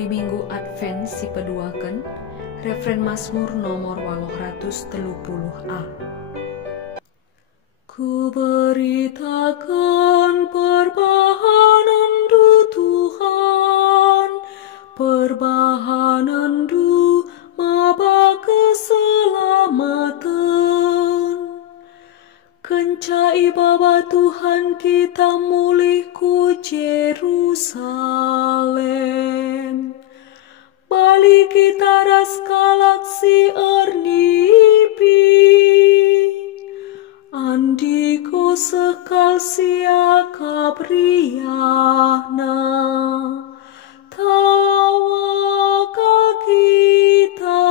Hari Minggu Advent si peduaken, refren Mazmur nomor 830a. Ku beritakan perbahanan du Tuhan, perbahanan du maba keselamatan. Kencai baba Tuhan kita mulih ku Jerusalem. Bali kita ras galaksi ernipi. Andiko sekal sia kabriana. Tawakal kita.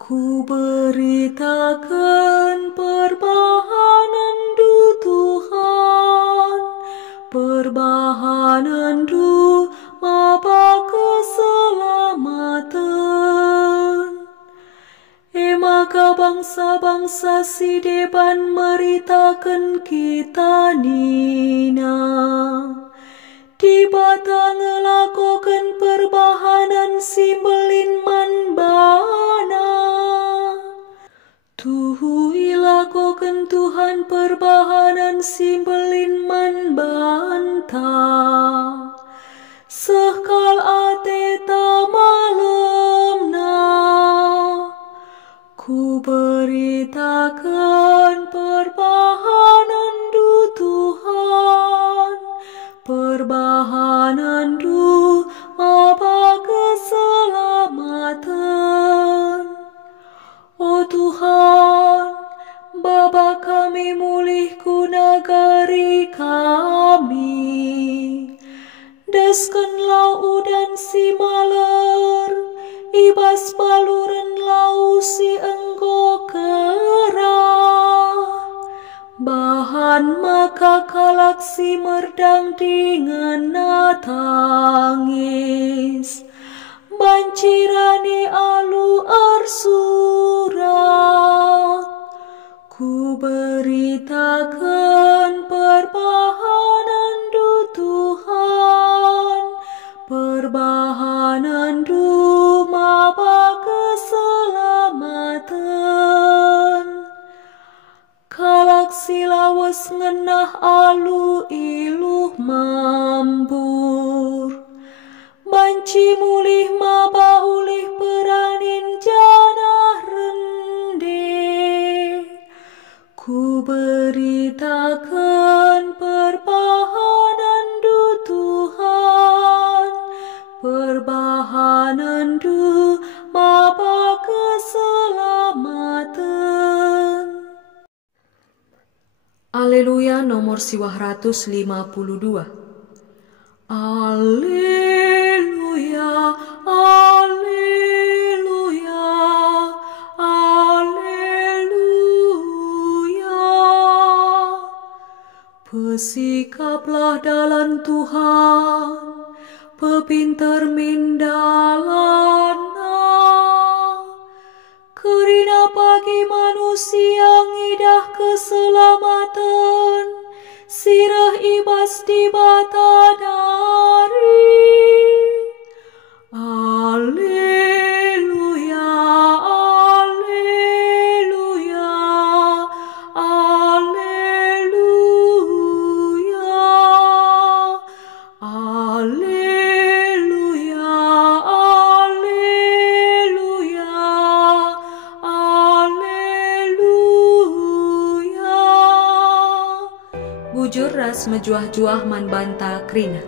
Ku beritakan perbahanan du Tuhan, perbahanan du maba keselamatan. Maka bangsa-bangsa si deban meritakan kita nina. Di batang ngelakokan perbahanan si melin manbana. Tuhu ilakokan Tuhan perbahanan si melin manbanta. Sekal ateta malemna. Ku beritakan perbahanan du Tuhan, perbahanan du maba keselamatan. O Tuhan, Bapa kami mulih ku nagari kami. Desken lau udan si maler, ibas baluren lau si enggo kerah. Bahan maka galaksi merdang dengan natangis. Bancirani alu arsurak. Ku beritakan perbahanan du Tuhan, perbahanan du maba keselamatan. Galaksi lawas ngenah alu iluh mambur. Banci mulih maba ulih peranin janah rende. Ku beritakan perbahanan du Tuhan, perbahanan du maba keselamatan. Haleluya nomor 152. Alleluia, alleluia, alleluia. Pesikaplah dalan Tuhan, pepinter mindalana. Kerina bagi manusia ngidah keselamatan, sirah ibas di bata dari. Alleluia, alleluia, alleluia, alleluia, alleluia, alleluia. Bujur ras mejuah-juah man banta krina.